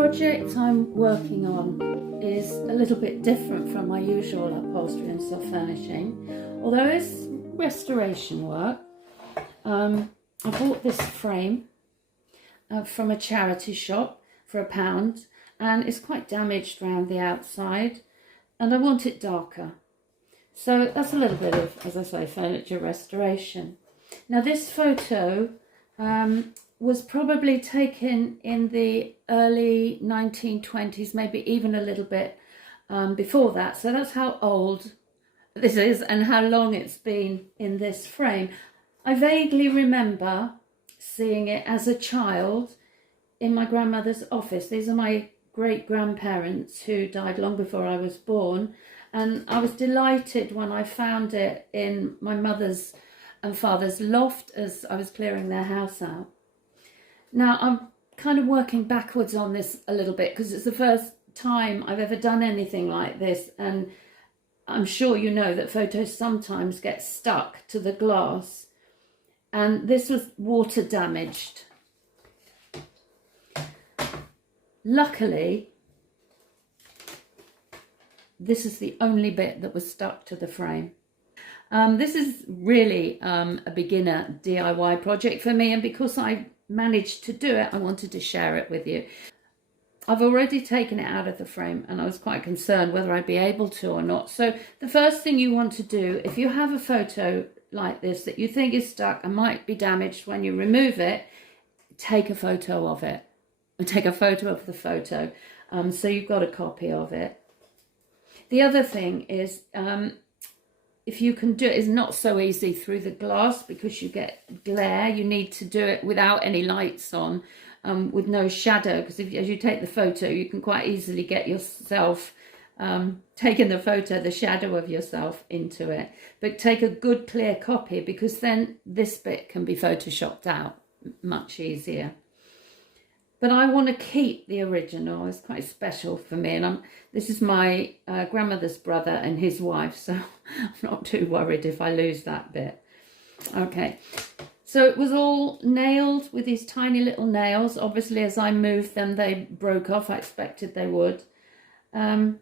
project I'm working on is a little bit different from my usual upholstery and soft furnishing. Although it's restoration work, I bought this frame from a charity shop for £1, and it's quite damaged around the outside, and I want it darker. So that's a little bit of, as I say, furniture restoration. Now this photo was probably taken in the early 1920s, maybe even a little bit before that. So that's how old this is and how long it's been in this frame. I vaguely remember seeing it as a child in my grandmother's office. These are my great-grandparents who died long before I was born, and I was delighted when I found it in my mother's and father's loft as I was clearing their house out. Now I'm kind of working backwards on this a little bit because it's the first time I've ever done anything like this, and I'm sure you know that photos sometimes get stuck to the glass, and this was water damaged. Luckily, this is the only bit that was stuck to the frame. This is really a beginner DIY project for me, and because I managed to do it, I wanted to share it with you. I've already taken it out of the frame, and I was quite concerned whether I'd be able to or not. So the first thing you want to do, if you have a photo like this that you think is stuck and might be damaged when you remove it, take a photo of it. Take a photo of the photo, so you've got a copy of it. The other thing is, if you can do it, it's not so easy through the glass because you get glare. You need to do it without any lights on, with no shadow, because as you take the photo, you can quite easily get yourself, taking the photo, the shadow of yourself into it. But take a good clear copy, because then this bit can be photoshopped out much easier. But I want to keep the original. It's quite special for me, and this is my grandmother's brother and his wife, so I'm not too worried if I lose that bit. Okay, so it was all nailed with these tiny little nails. Obviously, as I moved them, they broke off. I expected they would. And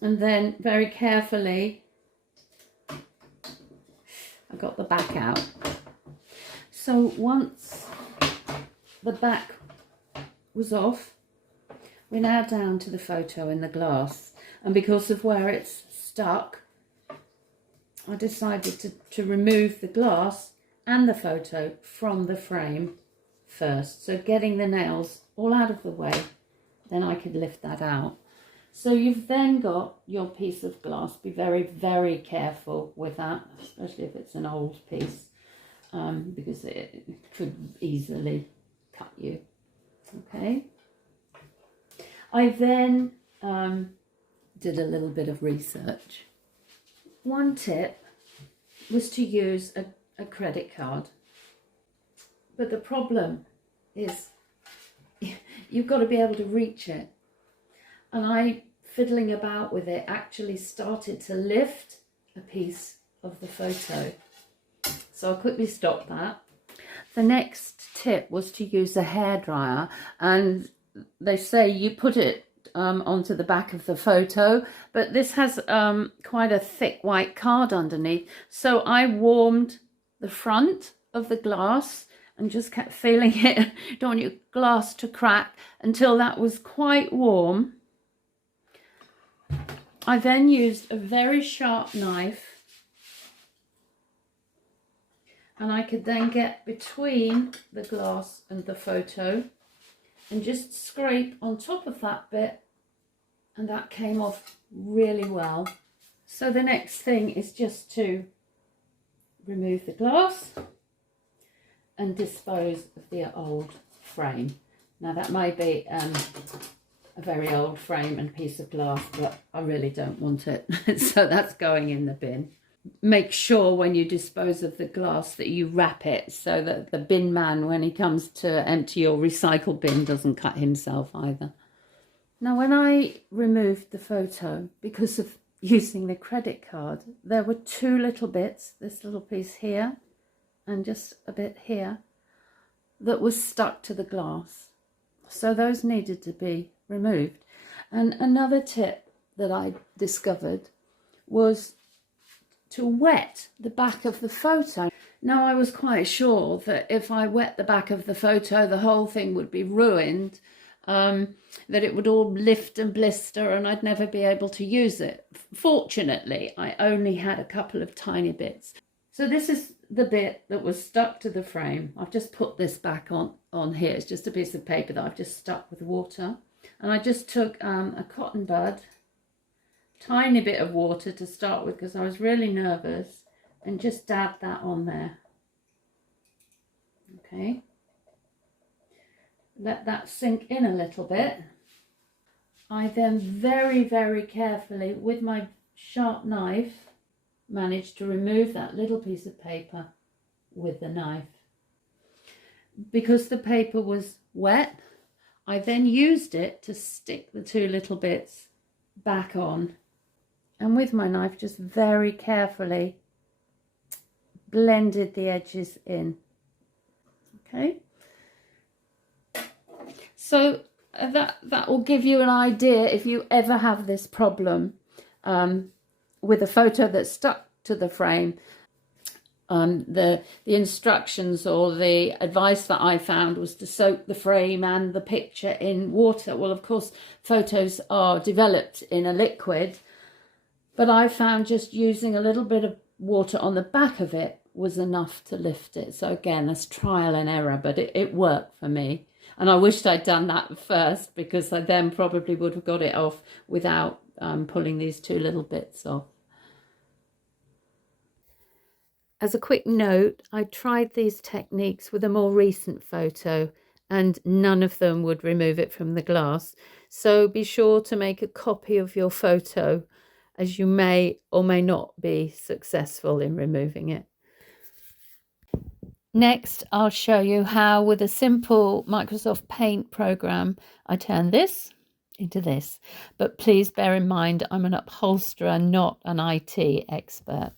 then very carefully, I got the back out. So once the back was off, we're now down to the photo in the glass, and because of where it's stuck, I decided to remove the glass and the photo from the frame first, so getting the nails all out of the way, then I could lift that out. So you've then got your piece of glass. Be very, very careful with that, especially if it's an old piece, because it could easily cut you. Okay, I then did a little bit of research. One tip was to use a credit card, but the problem is you've got to be able to reach it, and I, fiddling about with it, actually started to lift a piece of the photo, so I quickly stopped that. The next tip was to use a hairdryer, and they say you put it onto the back of the photo, but this has quite a thick white card underneath, so I warmed the front of the glass and just kept feeling it. Don't want your glass to crack until that was quite warm. I then used a very sharp knife, and I could then get between the glass and the photo and just scrape on top of that bit, and that came off really well. So the next thing is just to remove the glass and dispose of the old frame. Now that may be a very old frame and piece of glass, but I really don't want it, so that's going in the bin. Make sure when you dispose of the glass that you wrap it so that the bin man, when he comes to empty your recycle bin, doesn't cut himself either. Now when I removed the photo, because of using the credit card, there were two little bits, this little piece here and just a bit here, that was stuck to the glass. So those needed to be removed. And another tip that I discovered was to wet the back of the photo. Now, I was quite sure that if I wet the back of the photo, the whole thing would be ruined, that it would all lift and blister and I'd never be able to use it. Fortunately, I only had a couple of tiny bits. So this is the bit that was stuck to the frame. I've just put this back on here. It's just a piece of paper that I've just stuck with water. And I just took a cotton bud, tiny bit of water to start with because I was really nervous, and just dab that on there. Okay. Let that sink in a little bit. I then very, very carefully with my sharp knife managed to remove that little piece of paper with the knife. Because the paper was wet, I then used it to stick the two little bits back on, and with my knife just very carefully blended the edges in. Okay, so that will give you an idea if you ever have this problem with a photo that's stuck to the frame. The instructions or the advice that I found was to soak the frame and the picture in water. Well, of course, photos are developed in a liquid, but I found just using a little bit of water on the back of it was enough to lift it. So again, that's trial and error, but it worked for me. And I wished I'd done that first, because I then probably would have got it off without pulling these two little bits off. As a quick note, I tried these techniques with a more recent photo and none of them would remove it from the glass. So be sure to make a copy of your photo, as you may or may not be successful in removing it. Next, I'll show you how with a simple Microsoft Paint program, I turn this into this. But please bear in mind, I'm an upholsterer, not an IT expert.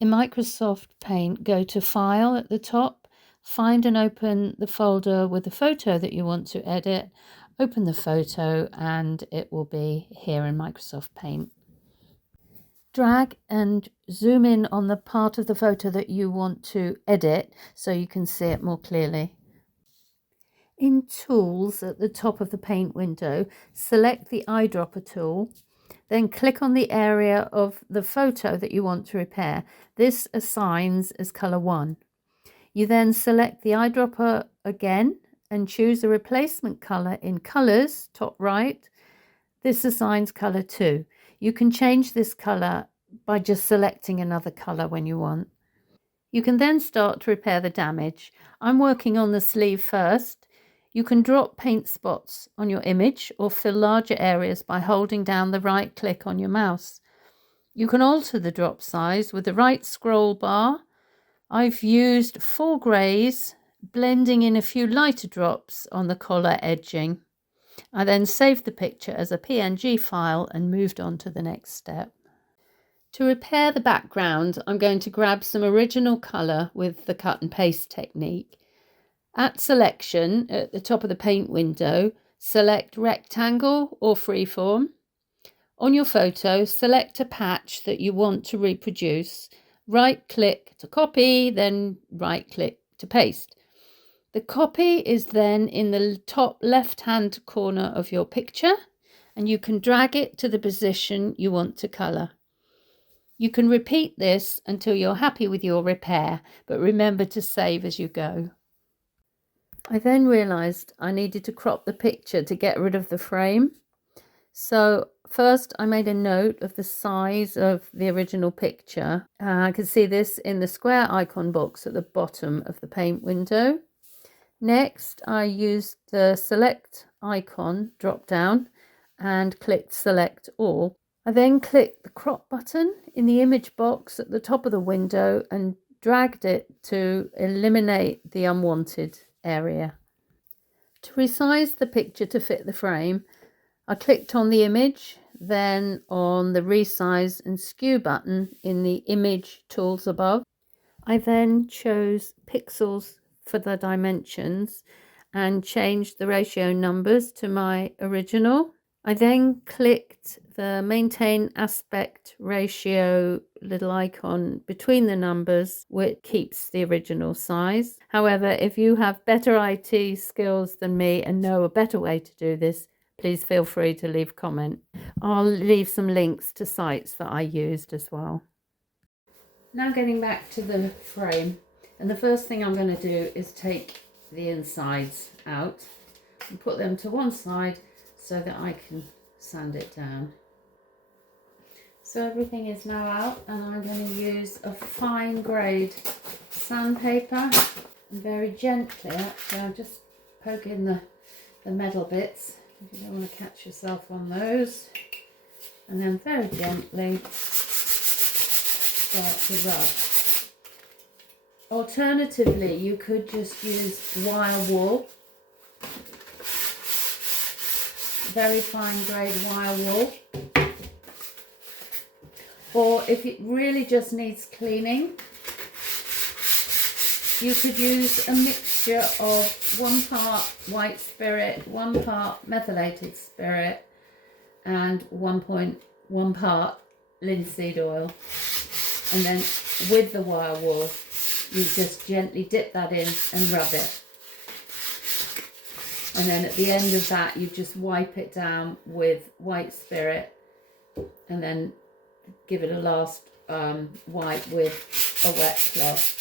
In Microsoft Paint, go to File at the top, find and open the folder with the photo that you want to edit, open the photo, and it will be here in Microsoft Paint. Drag and zoom in on the part of the photo that you want to edit so you can see it more clearly. In Tools at the top of the Paint window, select the eyedropper tool. Then click on the area of the photo that you want to repair. This assigns as colour 1. You then select the eyedropper again and choose a replacement colour in Colours, top right. This assigns colour 2. You can change this colour by just selecting another colour when you want. You can then start to repair the damage. I'm working on the sleeve first. You can drop paint spots on your image or fill larger areas by holding down the right click on your mouse. You can alter the drop size with the right scroll bar. I've used 4 greys, blending in a few lighter drops on the collar edging. I then saved the picture as a PNG file and moved on to the next step. To repair the background, I'm going to grab some original colour with the cut and paste technique. At selection, at the top of the paint window, select rectangle or freeform. On your photo, select a patch that you want to reproduce. Right-click to copy, then right-click to paste. The copy is then in the top left-hand corner of your picture, and you can drag it to the position you want to colour. You can repeat this until you're happy with your repair, but remember to save as you go. I then realised I needed to crop the picture to get rid of the frame. So first I made a note of the size of the original picture. I can see this in the square icon box at the bottom of the paint window. Next I used the select icon drop down and clicked select all. I then clicked the crop button in the image box at the top of the window and dragged it to eliminate the unwanted area. To resize the picture to fit the frame, I clicked on the image, then on the resize and skew button in the image tools above. I then chose pixels for the dimensions and changed the ratio numbers to my original. I then clicked the maintain aspect ratio little icon between the numbers, which keeps the original size. However, if you have better IT skills than me and know a better way to do this, please feel free to leave a comment. I'll leave some links to sites that I used as well. Now getting back to the frame, and the first thing I'm going to do is take the insides out and put them to one side so that I can sand it down. So everything is now out, and I'm going to use a fine grade sandpaper, and very gently, actually I'm just poking the metal bits if you don't want to catch yourself on those, and then very gently start to rub. Alternatively, you could just use wire wool, very fine grade wire wool, or if it really just needs cleaning, you could use a mixture of 1 part white spirit, 1 part methylated spirit, and 1.1 part linseed oil, and then with the wire wool you just gently dip that in and rub it. And then at the end of that, you just wipe it down with white spirit and then give it a last wipe with a wet cloth.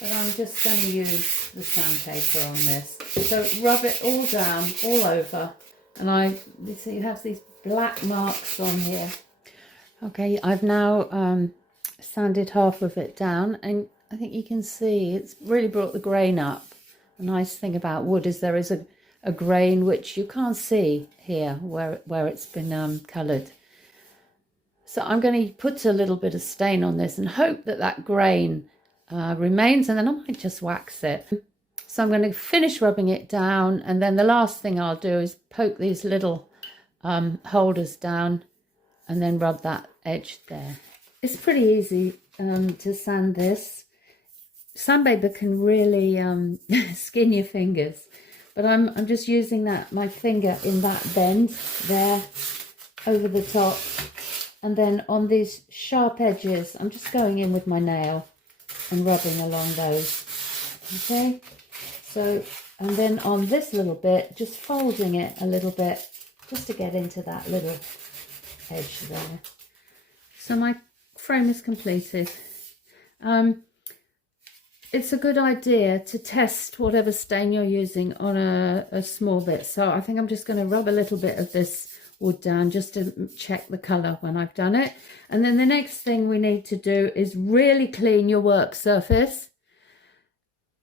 But I'm just going to use the sandpaper on this. So rub it all down, all over. And so you have these black marks on here. Okay, I've now sanded half of it down, and I think you can see it's really brought the grain up. The nice thing about wood is there is a grain which you can't see here where it's been coloured. So I'm going to put a little bit of stain on this and hope that that grain remains, and then I might just wax it. So I'm going to finish rubbing it down, and then the last thing I'll do is poke these little holders down and then rub that edge there. It's pretty easy to sand this. Sandpaper can really skin your fingers, but I'm just using my finger in that bend there over the top, and then on these sharp edges I'm just going in with my nail and rubbing along those. Okay, so, and then on this little bit just folding it a little bit just to get into that little edge there. So my frame is completed. It's a good idea to test whatever stain you're using on a small bit. So I think I'm just going to rub a little bit of this wood down just to check the colour when I've done it. And then the next thing we need to do is really clean your work surface.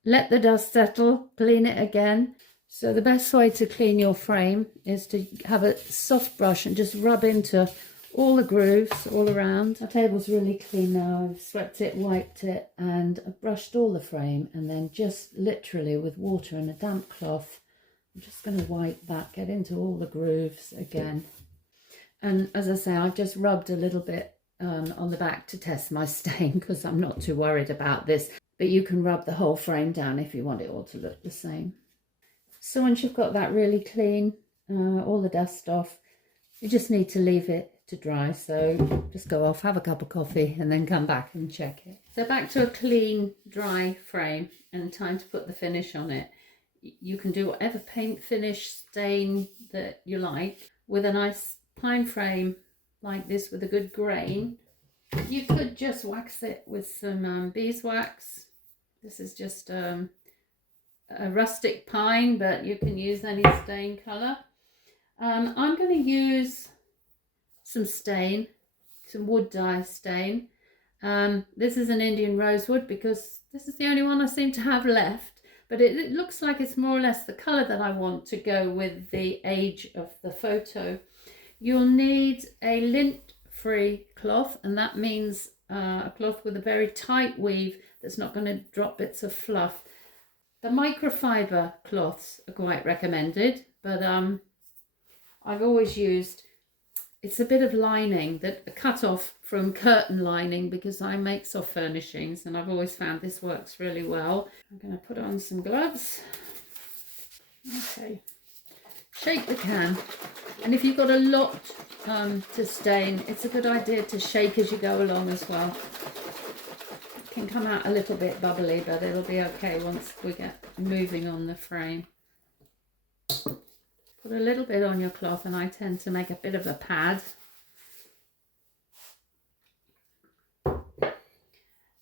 Let the dust settle, clean it again. So the best way to clean your frame is to have a soft brush and just rub into all the grooves all around. My table's really clean now. I've swept it, wiped it, and I've brushed all the frame, and then just literally with water and a damp cloth, I'm just going to wipe that, get into all the grooves again. And as I say, I've just rubbed a little bit on the back to test my stain because I'm not too worried about this. But you can rub the whole frame down if you want it all to look the same. So once you've got that really clean, all the dust off, you just need to leave it to dry. So just go off, have a cup of coffee, and then come back and check it. So back to a clean, dry frame, and time to put the finish on it. You can do whatever paint, finish, stain that you like with a nice pine frame like this with a good grain. You could just wax it with some beeswax. This is just a rustic pine, but you can use any stain colour. I'm going to use some stain, some wood dye stain. This is an Indian rosewood because this is the only one I seem to have left, but it looks like it's more or less the colour that I want to go with the age of the photo. You'll need a lint-free cloth, and that means a cloth with a very tight weave that's not going to drop bits of fluff. The microfiber cloths are quite recommended, but I've always used, it's a bit of lining that cut off from curtain lining, because I make soft furnishings and I've always found this works really well. I'm going to put on some gloves. Okay, shake the can, and if you've got a lot to stain, it's a good idea to shake as you go along as well. It can come out a little bit bubbly, but it'll be okay once we get moving on the frame. Put a little bit on your cloth, and I tend to make a bit of a pad.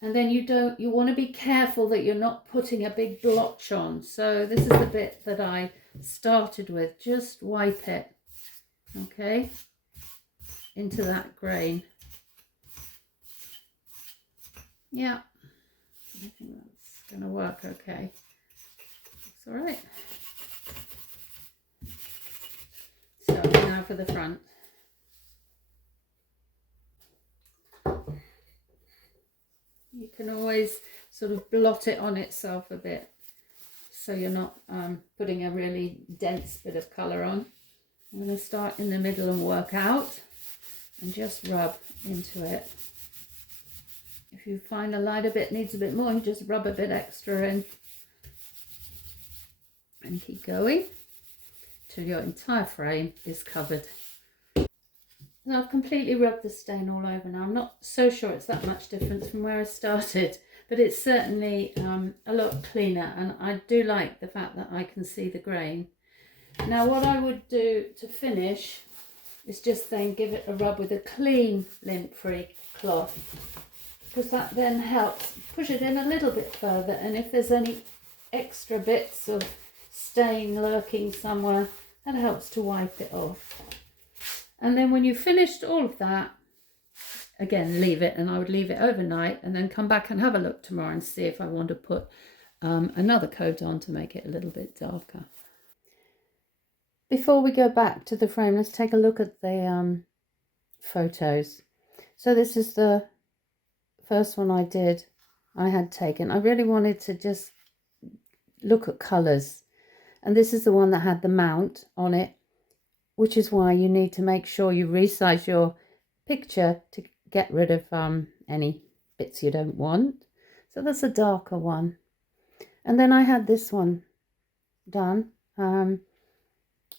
And then you want to be careful that you're not putting a big blotch on. So this is the bit that I started with. Just wipe it, okay, into that grain. Yeah, I think that's going to work okay. It's all right. So now for the front. You can always sort of blot it on itself a bit, so you're not putting a really dense bit of colour on. I'm going to start in the middle and work out and just rub into it. If you find a lighter bit needs a bit more, you just rub a bit extra in and keep going till your entire frame is covered. Now I've completely rubbed the stain all over now. I'm not so sure it's that much difference from where I started, but it's certainly a lot cleaner, and I do like the fact that I can see the grain. Now what I would do to finish is just then give it a rub with a clean lint-free cloth, because that then helps push it in a little bit further, and if there's any extra bits of stain lurking somewhere, that helps to wipe it off. And then when you've finished all of that, again, leave it, and I would leave it overnight and then come back and have a look tomorrow and see if I want to put another coat on to make it a little bit darker. Before we go back to the frame, let's take a look at the photos. So this is the first one I had taken. I really wanted to just look at colours, and this is the one that had the mount on it, which is why you need to make sure you resize your picture to get rid of any bits you don't want. So that's a darker one. And then I had this one done.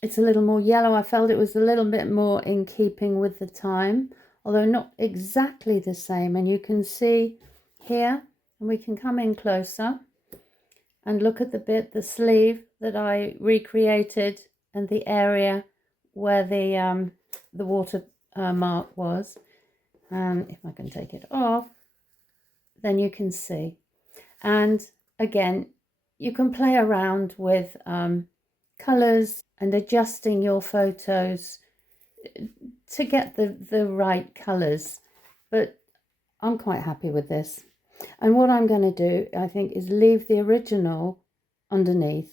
It's a little more yellow. I felt it was a little bit more in keeping with the time, although not exactly the same. And you can see here, and we can come in closer and look at the sleeve that I recreated, and the area where the water mark was. If I can take it off, then you can see. And again, you can play around with colours and adjusting your photos to get the right colours, but I'm quite happy with this. And what I'm going to do, I think, is leave the original underneath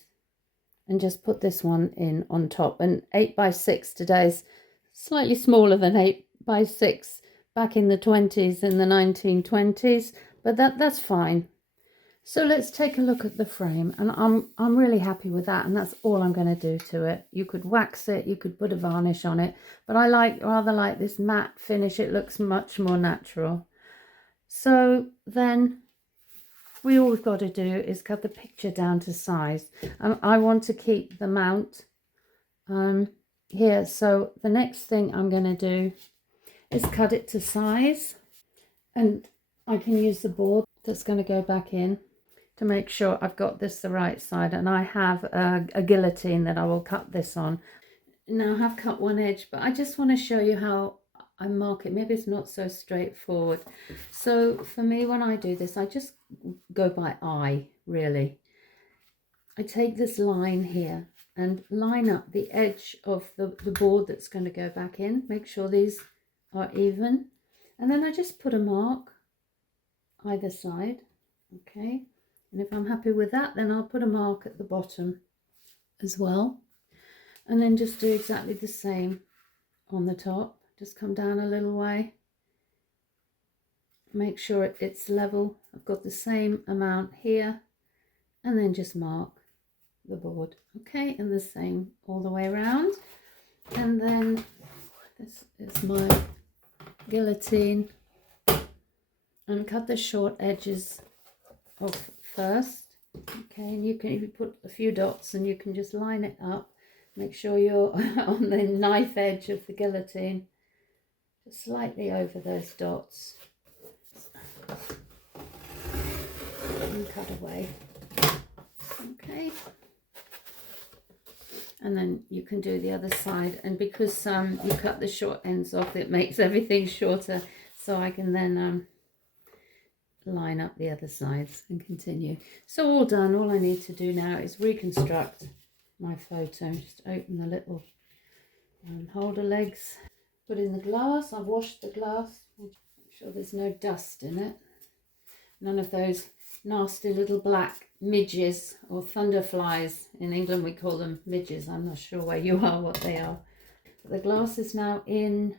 and just put this one in on top. And 8x6 today is slightly smaller than 8x6 back in the 20s, in the 1920s, but that's fine. So let's take a look at the frame, and I'm really happy with that, and that's all I'm going to do to it. You could wax it, you could put a varnish on it, but I rather like this matte finish. It looks much more natural. So then all we've got to do is cut the picture down to size. I want to keep the mount here, so the next thing I'm going to do is cut it to size, and I can use the board that's going to go back in to make sure I've got this the right side, and I have a guillotine that I will cut this on. Now I have cut one edge, but I just want to show you how I mark it. Maybe it's not so straightforward. So for me, when I do this, I just go by eye, really. I take this line here and line up the edge of the board that's going to go back in. Make sure these are even. And then I just put a mark either side. Okay. And if I'm happy with that, then I'll put a mark at the bottom as well. And then just do exactly the same on the top. Just come down a little way. Make sure it's level. I've got the same amount here. And then just mark the board. Okay, and the same all the way around. And then This is my guillotine, and cut the short edges off first. Okay, and you put a few dots and you can just line it up. Make sure you're on the knife edge of the guillotine, just slightly over those dots, and cut away. Okay, and then you can do the other side, and because you cut the short ends off, it makes everything shorter, so I can then line up the other sides and continue. So all done. All I need to do now is reconstruct my photo. Just open the little holder legs, put in the glass. I've washed the glass, make sure there's no dust in it, none of those nasty little black midges or thunderflies. In England we call them midges. I'm not sure where you are what they are. But the glass is now in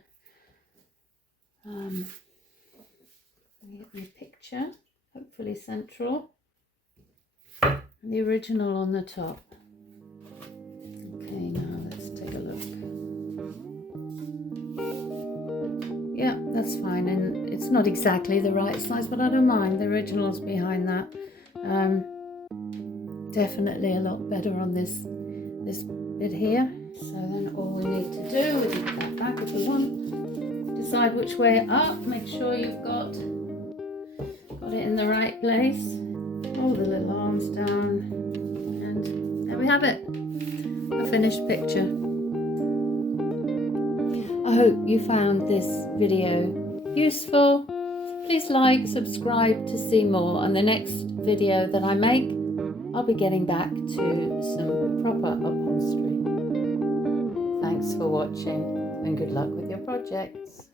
get my picture, hopefully central, and the original on the top. Okay, now let's take a look. Yeah, that's fine, and it's not exactly the right size, but I don't mind. The original's behind that. Definitely a lot better on this bit here. So then all we need to do is put that back if we want. Decide which way up. Make sure you've got it in the right place. Hold the little arms down, and there we have it, a finished picture. I hope you found this video useful. Please like, subscribe to see more, and the next video that I make, I'll be getting back to some proper upholstery. Thanks for watching, and good luck with your projects.